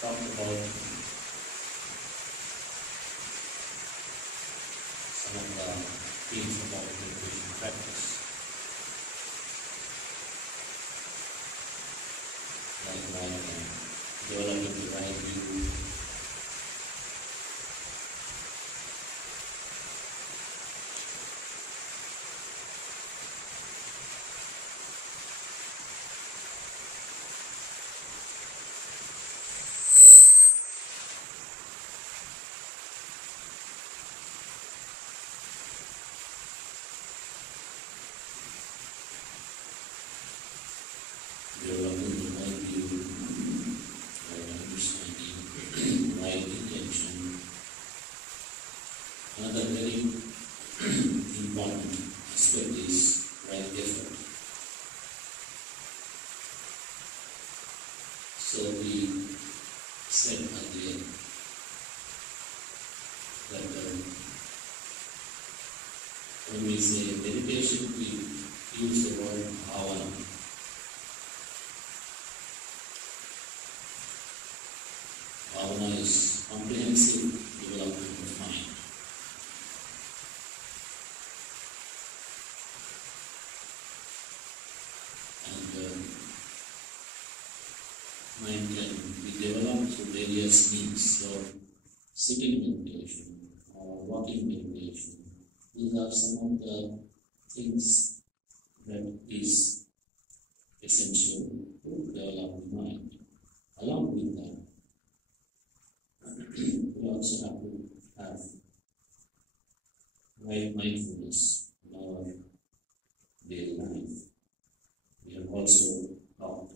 Talk about some of the themes about meditation practice, like developing the right view, developing the right view, right understanding, right intention. Another very important aspect is right effort. So we said earlier that when we say meditation, we use the word bhavana. Bhavana is comprehensive development of mind. And mind can be developed through various means. So sitting meditation or walking meditation, these are some of the things that is essential to develop the mind. Along with that, we also have to have right mindfulness in our daily life. We have also talked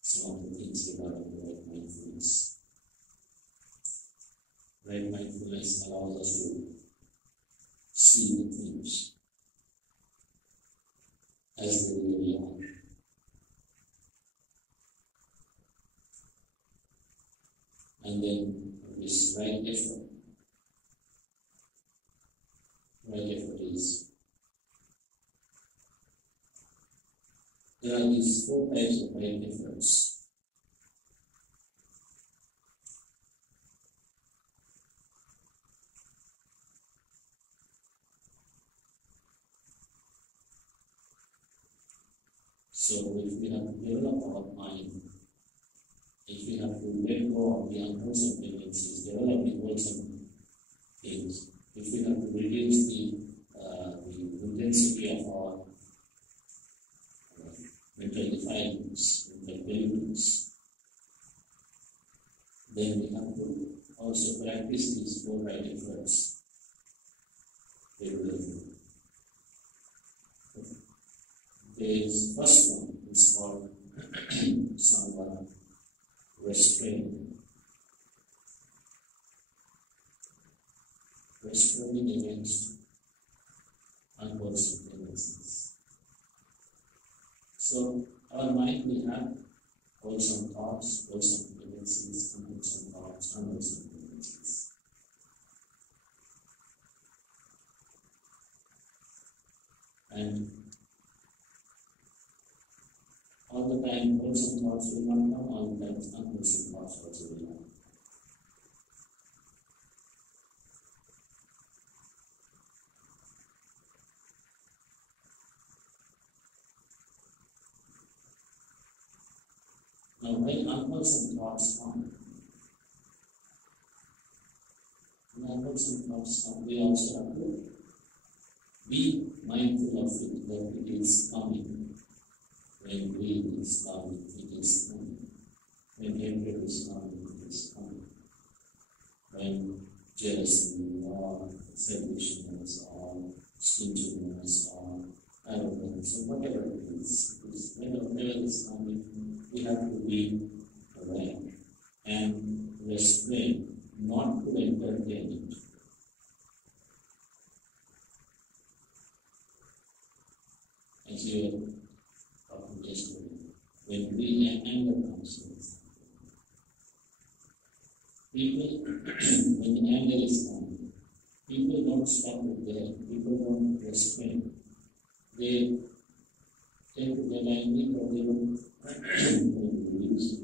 some of the things regarding right mindfulness. Right mindfulness allows us to see the things as they really are. And then this right effort. Right effort is, there are these 4 types of right efforts. So if we have to develop our mind, if we have to let go of the unwholesome tendencies, develop the wholesome things, if we have to reduce the intensity of our mental defilements, mental pollutants, then we have to also practice these 4 right efforts regularly. This first one is called samvara, restraining against unwholesome tendencies. So our mind will have wholesome thoughts, wholesome tendencies, unwholesome thoughts, unwholesome tendencies. And all the time wholesome thoughts will not come, all the time unwholesome thoughts also will not come. Now when unwholesome thoughts come, we also have to be mindful of it, that it is coming. When greed is coming, it is coming. When hatred is coming, it is coming. When jealousy or selfishness or stinginess or arrogance or whatever it is, whenever it is coming, we have to be aware and restrain, not to entertain it. As you are talking yesterday, when greed and anger comes in, people, when anger is coming, people don't stop it there, people don't restrain. They tend to get angry, but they don't use it.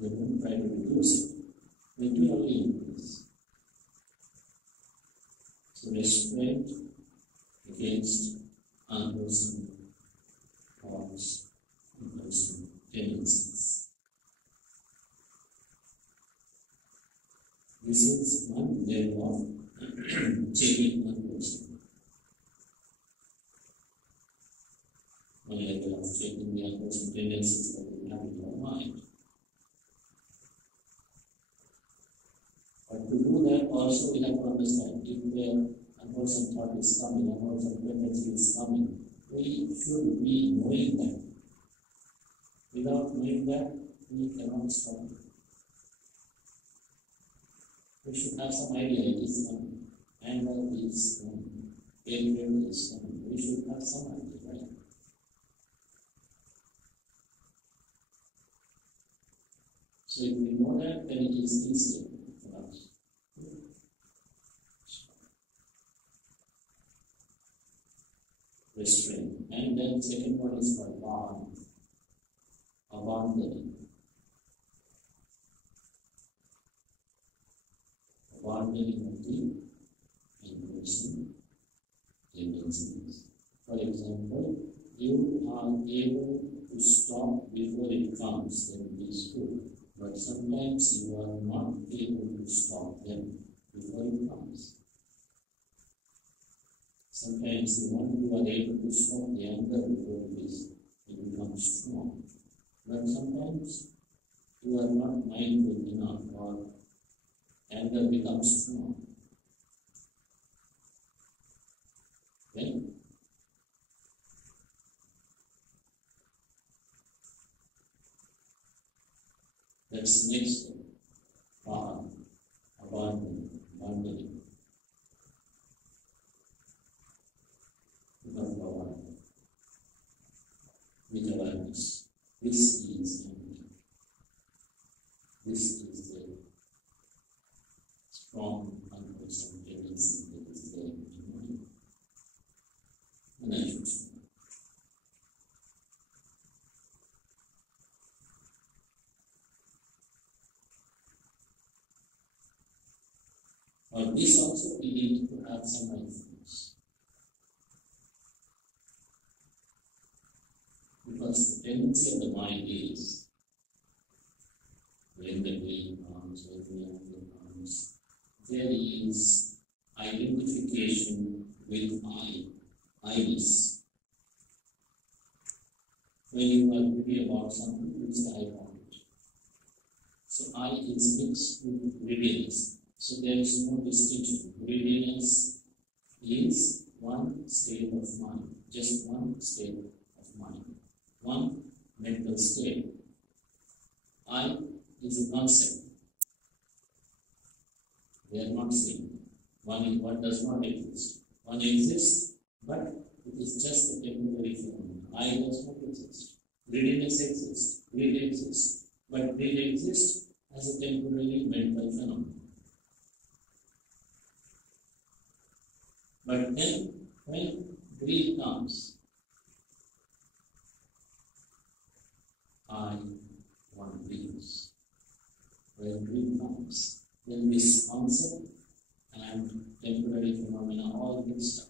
They don't try to reduce it. They do only increase. So restraint against unwholesome thoughts, unwholesome tendencies. This is one level of changing unwholesome. One level of changing the unwholesome tendencies that we have in our mind. But to do that, also we have to understand if the unwholesome thought is coming, unwholesome tendency is coming, we should be knowing that. Without knowing that, we cannot stop it. We should have some idea it is coming. Anger is coming. Hatred is coming. We should have some idea, right? So if we know that, then it is easier for us. Restraint. And then second one is called bond. Abandoning. Abandoning of the unwholesome tendencies. For example, you are able to stop before it comes, then it is good. But sometimes you are not able to stop them before it comes. Sometimes the one you are able to stop the anger before it becomes strong. But sometimes you are not mindful enough or anger becomes strong. Then that's the next step. Abandoning. Without power, with awareness. This is anger. This is the strong unwholesome tendency that is there in the mind. And I should say, but this also we need to have some mindfulness. Because the tendency of the mind is when the dream comes, when the anger comes, there is identification with I-ness. When you are greedy about something, you say I want it. So I is mixed with greediness. So there is no distinction. Greediness is one state of mind, just one state of mind. One mental state. I is a concept. They are not same. One does not exist. One exists, but it is just a temporary phenomenon. I does not exist. Greediness exists. Greed exists. But greed exists as a temporary mental phenomenon. But then, when greed comes, I want these. When greed comes, then this concept and temporary phenomena all mixed up.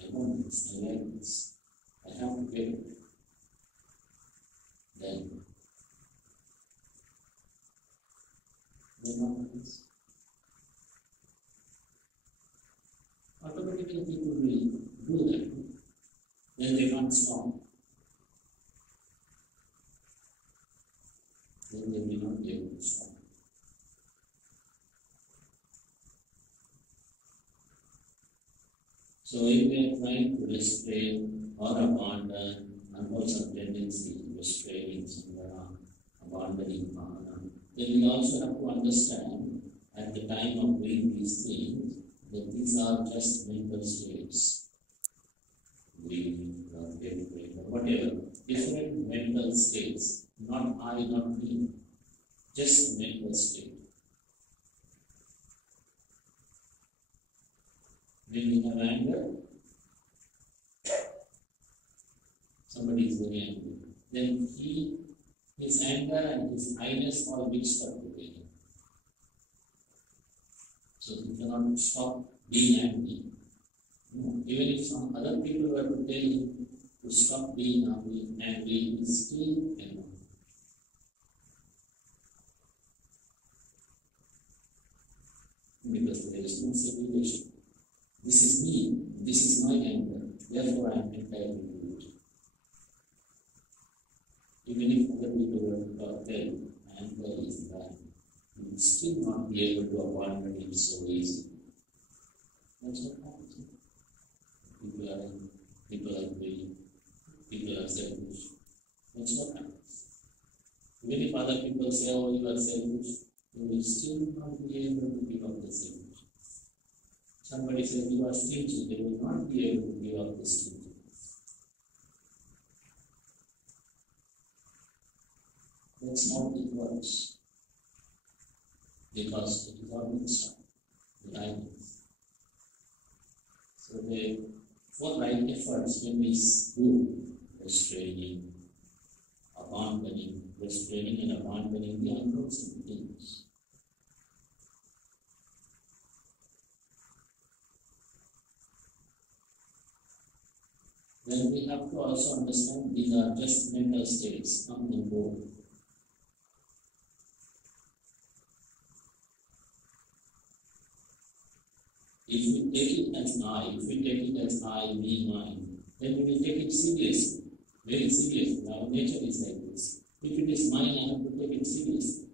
I want this, I like this, I have to get it. Then They're not nice. Automatically people will do that. Then they can't stop. Then they will not be able to stop. So if we are trying to restrain or abandon unwholesome tendencies, restraining samvara, abandoning bhavana, then we also have to understand at the time of doing these things that these are just mental states. Grief, hatred, or whatever, different mental states, not I, not me, just mental state. When you have anger, somebody is very angry, then his anger and his highness are mixed up together. So he cannot stop being angry. No. Even if some other people were to tell him to stop being angry, he still cannot. Because there is no separation. This is me, this is my anger, therefore I am entitled to it. Even if other people were to tell anger is bad, you will still not be able to abandon it so easily. That's what happens. People are greedy, people are selfish. That's what happens. Even if other people say, oh, you are selfish, you will still not be able to give up the selfish. Somebody says you are stingy, they will not be able to give up the stingy. That's not it works. Because it is all mixed up, the ideas. So for right efforts, when we do restraining, abandoning, restraining and abandoning the unwholesome things, then we have to also understand these are just mental states, come and go. If we take it as I, me, mine, then we will take it seriously, very seriously. Our nature is like this. If it is mine, I have to take it seriously.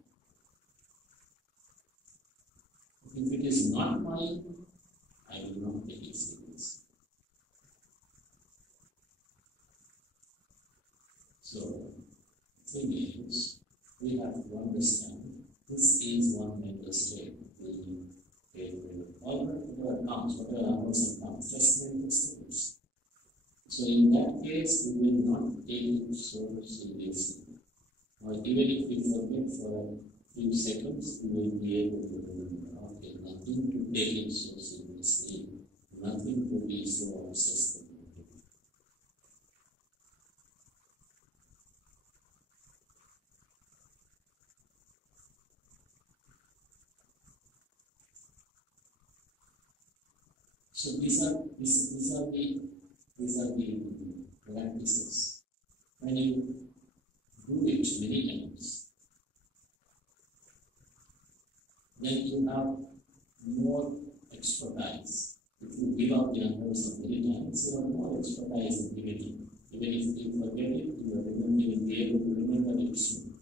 If it is not mine, I will not take it seriously. So, the thing is, we have to understand this is one mental state. Whatever comes, whatever unwholesome comes, just mental states. So, in that case, we will not take it so seriously. Or even if we forget for a few seconds, we will be able to remember, okay, nothing to take it so seriously, nothing to be so obsessed with. So these are the practices. When you do it many times, then you have more expertise. If you give up the unwholesome many times, you have more expertise in giving it. Even if you forget it, you will be able to remember it soon.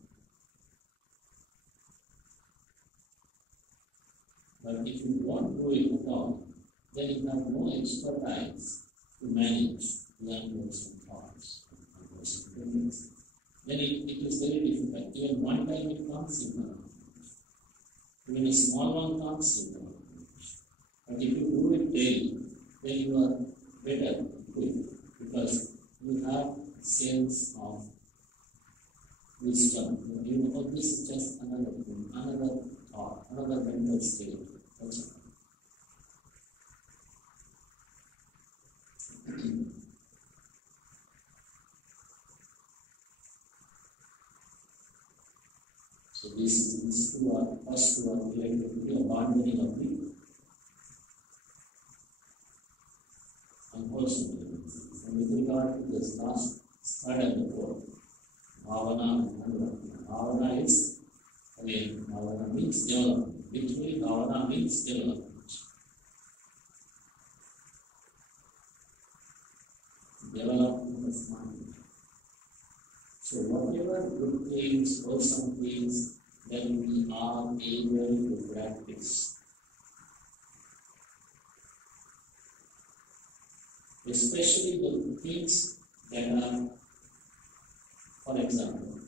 But if you don't do it at all, then you have no expertise to manage the unwholesome thoughts, unwholesome feelings. Then it is very difficult. Even one time it comes in our knowledge. Even a small one comes in our knowledge. But if you do it daily, then you are better equipped because you have a sense of wisdom. You know, this is just another thing, another thought, another mental state. That's all. So these two are first two are related to the abandoning of the unwholesome feelings. And with regard to this last third and the fourth, bhavana and anuragya. Bhavana is Again, bhavana means development. Literally, bhavana means development. Development of mind. So whatever good things, wholesome things that we are able to practice, especially the things that are, for example,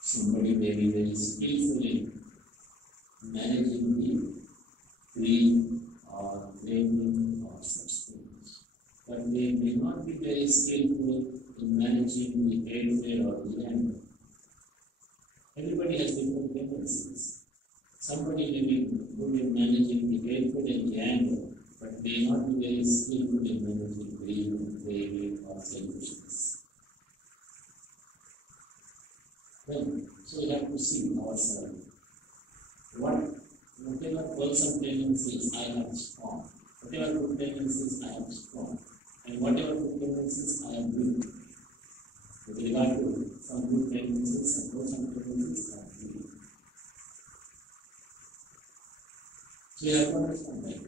somebody may be very skillfully managing the dream or training or such things, but they may not be very skillful in managing the hatred or the anger. Everybody has different tendencies. Somebody may be good in managing the hatred and the anger, but may not be very skillful in managing greed, craving, or selfishness. So we have to see ourselves. Whatever wholesome tendencies I have strong, whatever good tendencies I have strong, and whatever good tendencies I am weak. With regard to some good tendencies and wholesome tendencies I am weak. So you have to understand that.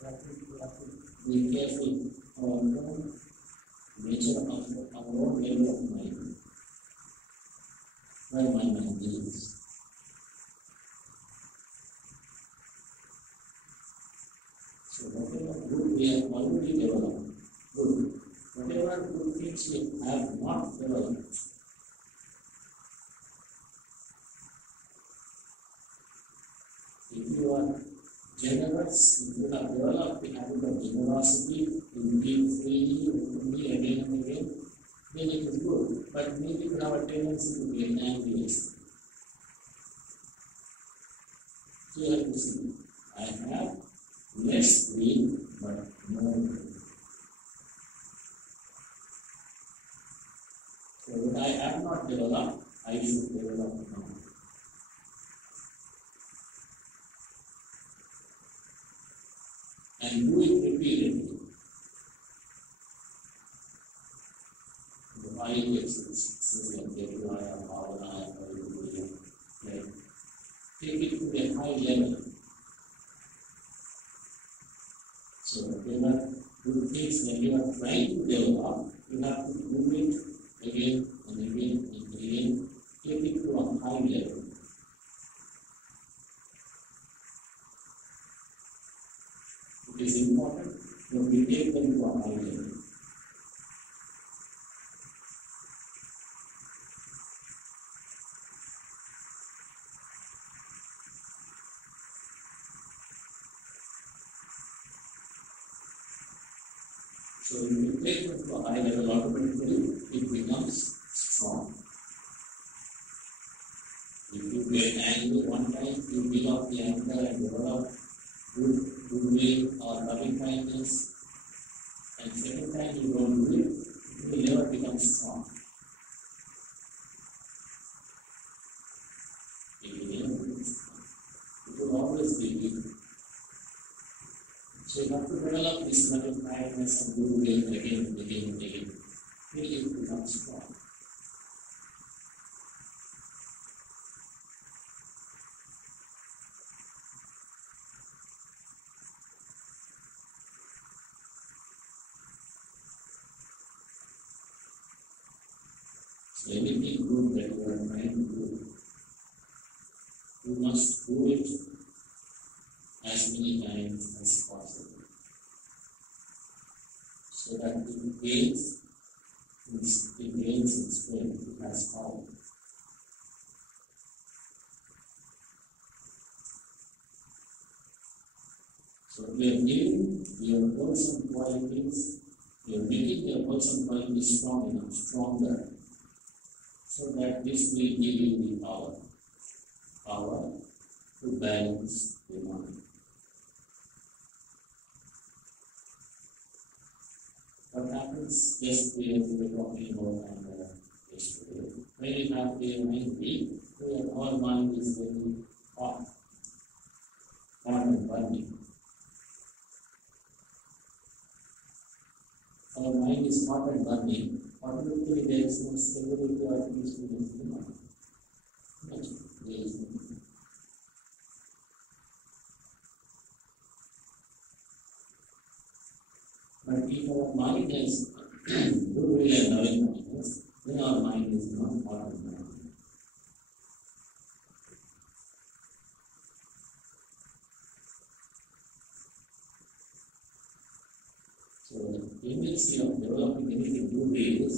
We have to be careful of our own nature of our own level of mind. Where my mind is. So whatever good we have already developed, good. Whatever good things we have not developed, if you are generous, if you have developed the habit of generosity, you give freely, openly, again and again, then it is good. But maybe you have a tendency to get angry. So you have to see, I have less greed, but more greed. So what I have not developed, I should develop now. And do it repeatedly. The body exercises like Devaya, Bhavana, like take it to a high level. So whatever good things that you are trying to develop, you have to do it again and again and again. Take it to a high level. It is important that we take them to a high level. So if you take them to a high level, automatically it becomes strong. If you get angry one time, you give up the anger and develop goodwill or loving kindness, and second time you don't do it, you will never become strong. You will never become strong. It will always be weak. So you have to develop this loving kindness and goodwill again and again and again till it becomes strong. So anything good that you are trying to do, you must do it as many times as possible, so that it gains in strength, it has power. So we are giving your wholesome qualities, we are making your wholesome qualities strong enough, stronger, so that this will give you the power to balance the mind. What happens yesterday, we were talking about anger yesterday. When you have the mind weak, our mind is very hot and burning. Our mind is hot and burning. Automatically there is no stability or peacefulness in the mind. if our mind is goodwill and loving kindness, then our mind is not part of mind. So the tendency of developing anything good is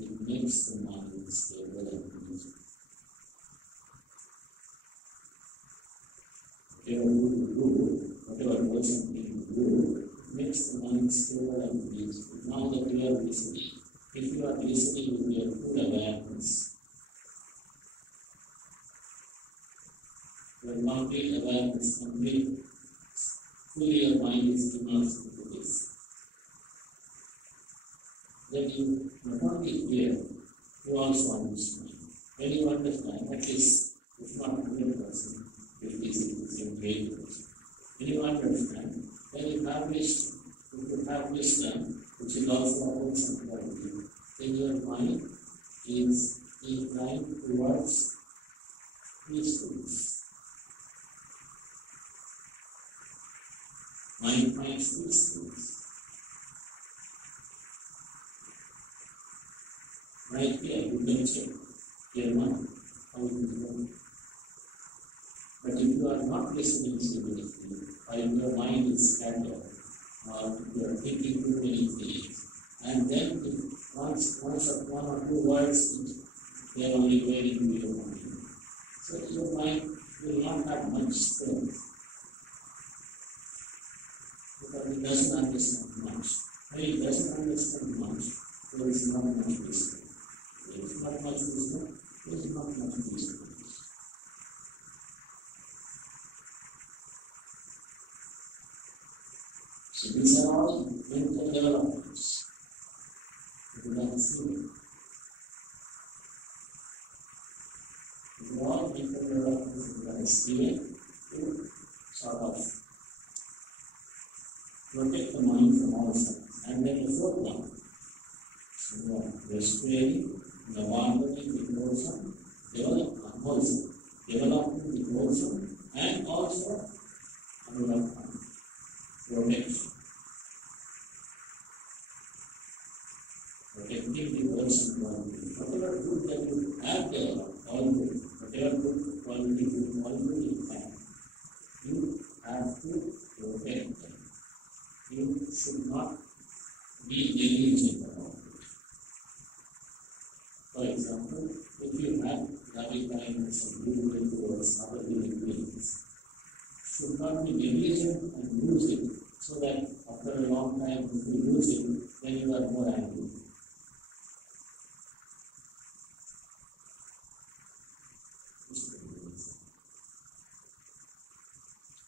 it makes the mind stable and peaceful. Whatever person being good makes the mind stable and peaceful. Now that you are listening, if you are listening with your full awareness, your complete awareness, fully your mind is immersed into this. Then you not only hear, you also understand. When you understand, at least, if not 100%, 50-60%, 80%. When you understand, then you have wisdom. If you have wisdom, which is also a wholesome quality, then your mind is inclined towards peacefulness. Mind finds peacefulness. Right here, you can check your mind, how it is going. But if you are not listening seriously, or if your mind is scattered, or if you are thinking too many things, and then if once one or two words, they are only going into your mind. So your mind will not have much strength, because it doesn't understand much. When it doesn't understand much, there is not much wisdom. There is not much wisdom, there is not much wisdom. So these are all mental developments. You can see it. These are all mental developments that is given to sort of protect the mind from all sides. And then the fourth one, so the restraining, the wandering with wholesome, developing with wholesome, and also anuragha, protection. Protecting the wholesome quality. Whatever good that you have developed, all good, whatever good quality you already have, you have to protect them. You should not be negligent about it. For example, if you have loving kindness and goodwill towards other living beings, should not be negligent and use it, so that after a long time, if you lose it, then you are more angry.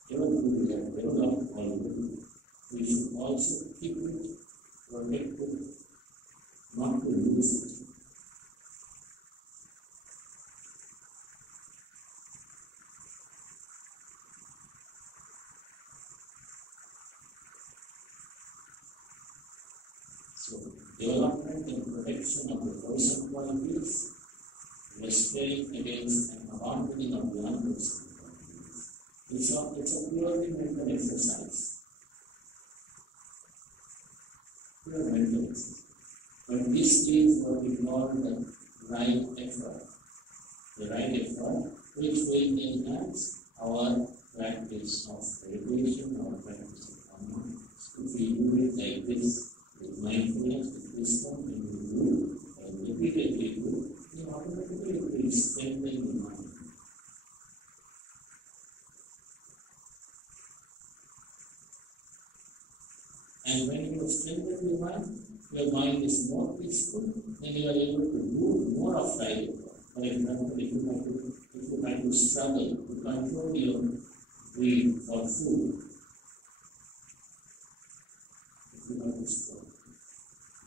Develop quality. We should also keep it, protect it, not to lose it. So, development and protection of the wholesome qualities, restraining against and abandoning of the unwholesome qualities. It's a purely mental exercise. Pure mental exercise. But this is what we call the right effort. The right effort which will enhance our practice of meditation or practice of karma. If we do it like this, with mindfulness, with wisdom, and we do, and repeatedly do, you automatically will strengthen the mind. And when you strengthen your mind is more peaceful, then you are able to do more of right effort. For example, if you try to struggle to control your greed for food, if you have to struggle,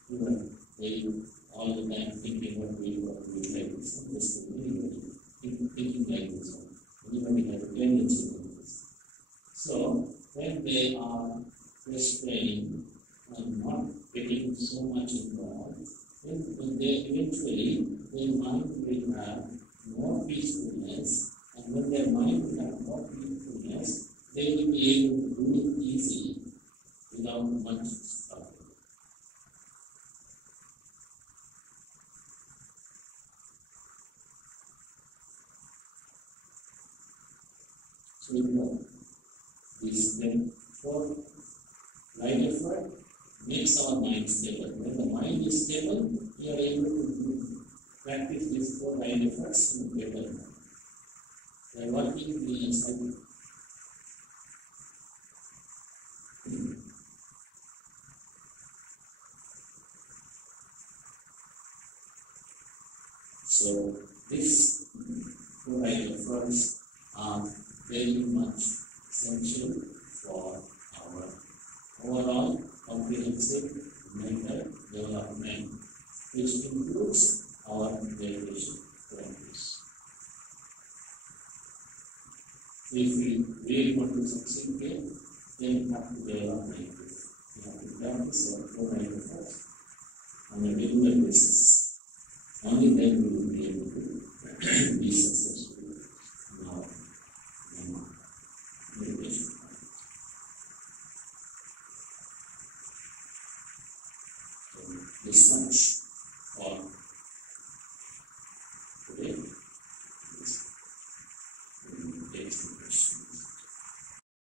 you are very all the time thinking what we like this one, this one, thinking like this one. Anybody has a tendency like this. So when they are restraining and not getting so much involved, then they eventually their mind will have more peacefulness, and when their mind will have more peacefulness, they will be able to do it easily without much struggle. framework. This then for right effort makes our mind stable. When the mind is stable, we are able to practice these 4 right efforts in better manner. By working the cycle. So these 4 right efforts are very much essential for our overall comprehensive mental development, which includes our meditation practice. If we really want to succeed here, then we have to develop mindfulness. We have to practice our 4 right efforts on a regular basis. Only then we will be able to be successful in our meditation. So, this much.